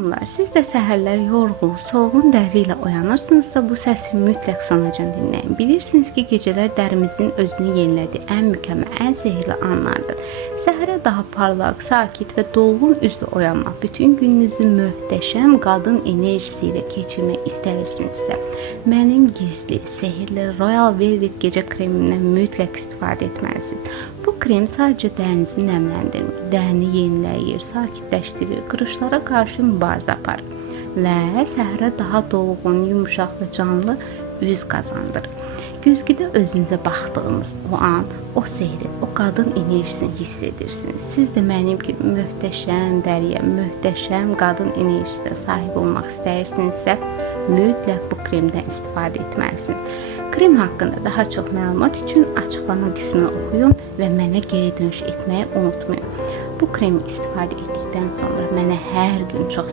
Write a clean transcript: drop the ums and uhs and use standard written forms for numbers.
Siz də səhərlər yorğun, solğun dəri ilə oyanırsınızsa, bu səsi mütləq sonacan dinləyin. Bilirsiniz ki, gecələr dərimizin özünü yenilədiyi ən mükəmməl, ən sehirli anlardır. Səhərə daha parlaq, sakit və dolğun üzlə oyanmaq, bütün gününüzü möhtəşəm qadın enerjisi ilə keçirmək istəyirsinizsə, mənim gizli, sehirli Royal Velvet gecə kremindən mütləq istifadə etməlisiniz. Bu krem sadəcə dərinizi nəmləndirmir, dərini yeniləyir, sakitləşdirir, qırışlara qarşı mübarizə aparır və səhərə daha dolğun, yumuşaq və canlı üz qazandırır. Güzgüdə özünüzə baxdığınız o an, o sehri, o qadın enerjisini hiss edirsiniz. Siz də mənim kimi möhtəşəm dəriyə, möhtəşəm qadın enerjisinə sahib olmaq istəyirsinizsə, mütləq bu kremdən istifadə etməlisiniz. Krem haqqında daha çox məlumat üçün açıqlama qismini oxuyun və mənə geri dönüş etməyi unutmayın. Bu kremi istifadə etdikdən sonra mənə hər gün çox